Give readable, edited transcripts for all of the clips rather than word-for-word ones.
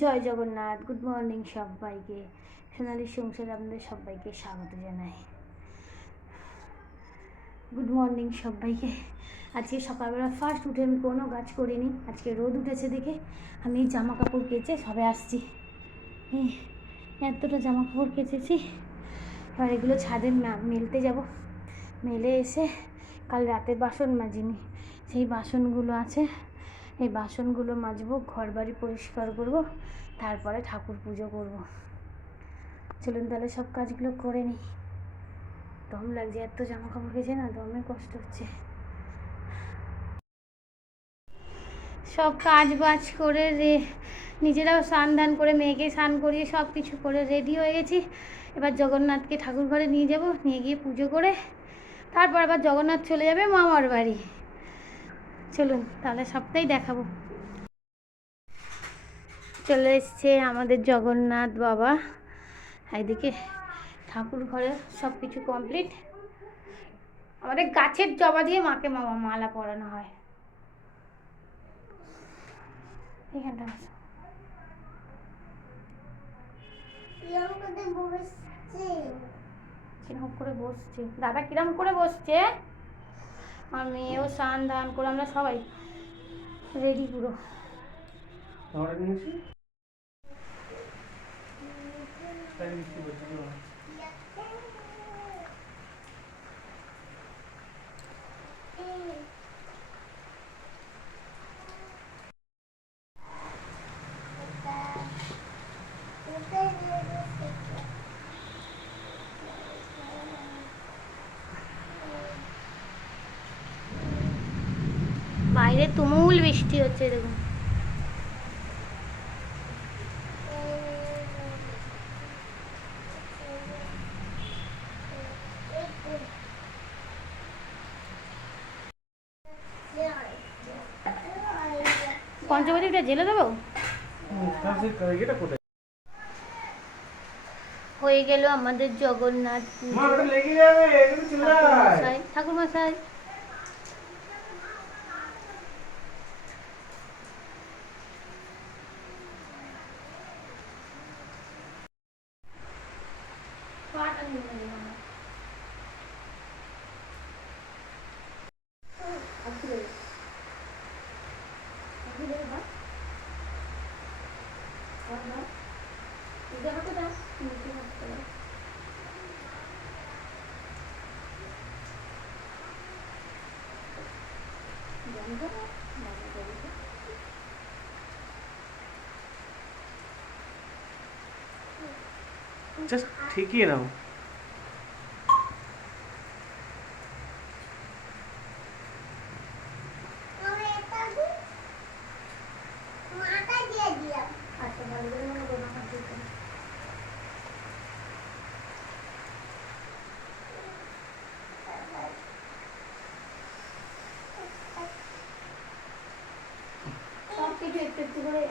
জয় Jagannath. Good morning সবাইকে। সোনালির সংসারে আপনাদের সবাইকে স্বাগত জানাই। গুড মর্নিং সবাইকে। আজকে সকালবেলা ফার্স্ট উঠে আমি কোনো কাজ করিনি। আজকে রোদ উঠেছে দেখে আমি জামা কাপড় কেচে সবে আসছি। এতটা জামা কাপড় কেচেছি, এবার এগুলো ছাদে মেলতে যাব। মেলে এসে কাল রাতের বাসন মাজিনি, সেই বাসনগুলো আছে, এই বাসনগুলো মাজবো, ঘর বাড়ি পরিষ্কার করবো, তারপরে ঠাকুর পুজো করব। চলুন তাহলে সব কাজগুলো করে নিই। দম লাগছে, এত জামা কাপড় কেচে না দমে কষ্ট হচ্ছে। সব কাজ বাজ করে নিজেরাও স্নান ধান করে মেয়েকে স্নান করিয়ে সব কিছু করে রেডি হয়ে গেছি। এবার জগন্নাথকে ঠাকুর ঘরে নিয়ে যাব, নিয়ে গিয়ে পুজো করে তারপর আবার জগন্নাথ চলে যাবে মামার বাড়ি। চলুন তাহলে সবটাই দেখাবো। চলে এসছে আমাদের জগন্নাথ বাবা। এদিকে ঠাকুর ঘরে সব কিছু কমপ্লিট। আমাদের গাছের জবা দিয়ে মাকে মালা পরানো হয়। এখানটা কিরম করে বসছে দাদা, কিরম করে বসছে। আর মেয়েও স্নান ধান করে আমরা সবাই রেডি পুরো। বাইরে তুমুল বৃষ্টি হচ্ছে দেখুন। পঞ্চবতীটা জেলে দেবো। হয়ে গেল আমাদের জগন্নাথ ঠাকুর মশাই। জাস্ট ঠেকিয়ে দাও। সব কিছু একটু একটু করে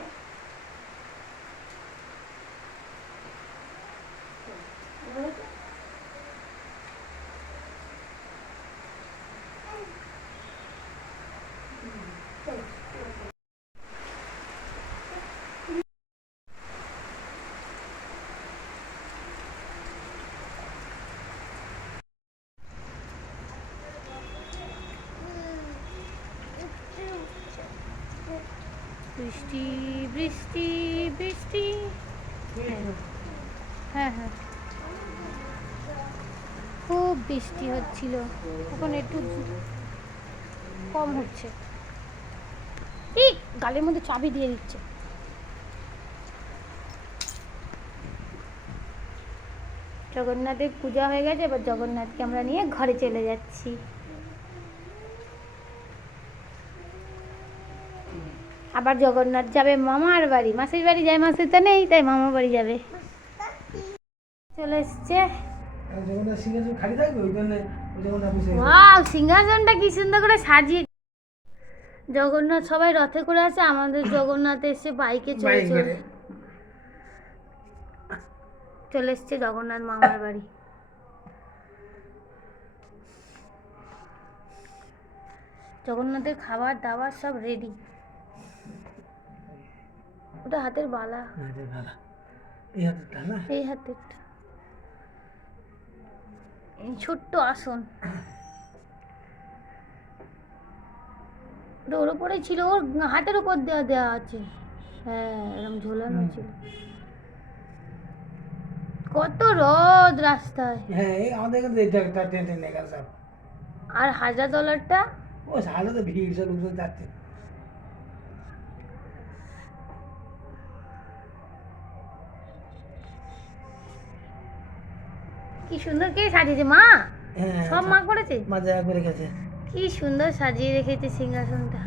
বৃষ্টি বৃষ্টি বৃষ্টি। হ্যাঁ হ্যাঁ, খুব বৃষ্টি হচ্ছিল, এখন একটু কম হচ্ছে। এই গালের মধ্যে চাবি দিয়ে দিচ্ছে। জগন্নাথের পূজা হয়ে গেছে, এবার জগন্নাথকে আমরা নিয়ে ঘরে চলে যাচ্ছি। আবার জগন্নাথ যাবে মামার বাড়ি, মাসির বাড়ি যায়, মাসির তো নেই, তাই মামার বাড়ি যাবে। চলে এসছে। সিংহাসনটা কি সুন্দর করে সাজিয়ে। জগন্নাথ সবাই রথে করে আছে, আমাদের জগন্নাথ এসে বাইকে চলে চলে এসছে জগন্নাথ মামার বাড়ি। জগন্নাথের খাবার দাবার সব রেডি। ওটা হাতের বালা, এই হাতেরটা না, এই হাতেরটা, এই ছোট্ট আসন ওটা ওর উপরেই ছিল, ওর হাতের উপর দেওয়া দেওয়া আছে। হ্যাঁ এরকম ঝোলানো ছিল। কত রোদ রাস্তায়। হ্যাঁ এই আমাদের এখানে এটা একটা টেনে নিয়ে গেল সব। আর $1000 ও সারা তো ভিড়, সব লোকজন যাচ্ছে। কি সুন্দর কে সাজিয়েছে মা, হ্যাঁ সব মা করেছে। মজা করে গেছে। কি সুন্দর সাজিয়ে রেখেছে সিংহাসনটা।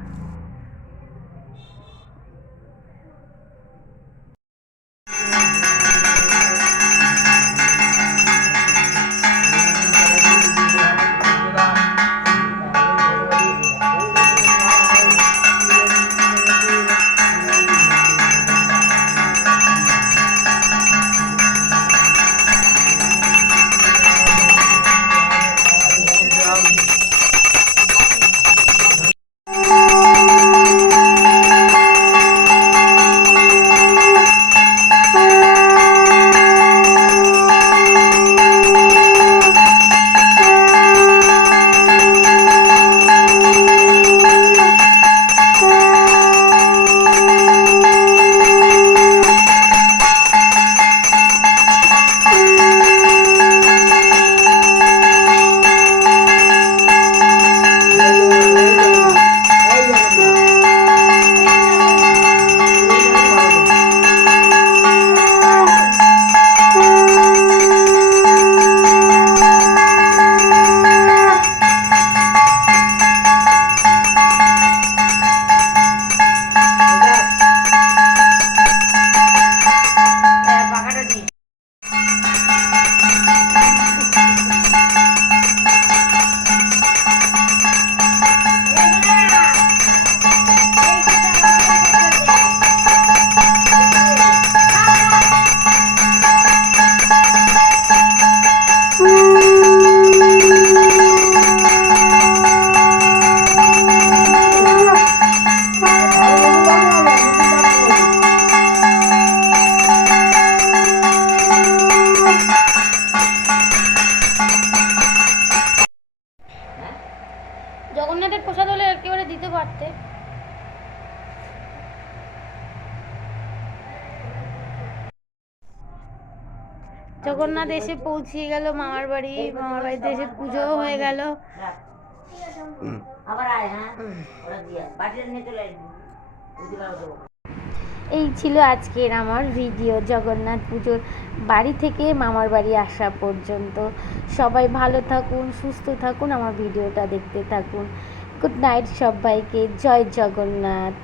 জগন্নাথের প্রসাদ হলে একেবারে দিতে পারতে। জগন্নাথ এসে পৌঁছিয়ে গেল মামার বাড়ি, মামার বাড়িতে এসে পুজোও হয়ে গেল। এই ছিল আজকের আমার ভিডিও জগন্নাথ পুজোর বাড়ি থেকে মামার বাড়ি আসা পর্যন্ত। সবাই ভালো থাকুন, সুস্থ থাকুন, আমার ভিডিওটা দেখতে থাকুন। গুড নাইট সবাইকে, জয় জগন্নাথ।